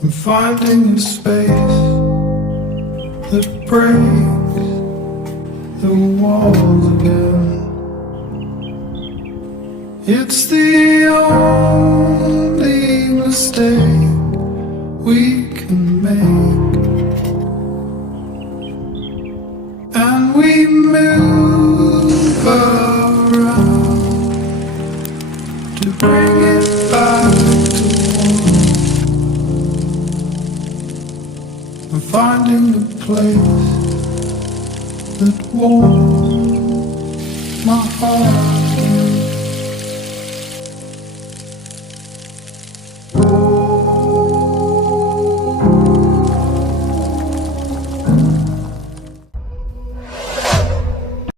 I'm finding a space that breaks the walls again. It's the only mistake we can make, and we move around to bring it back to one. I'm finding a place that warms my heart.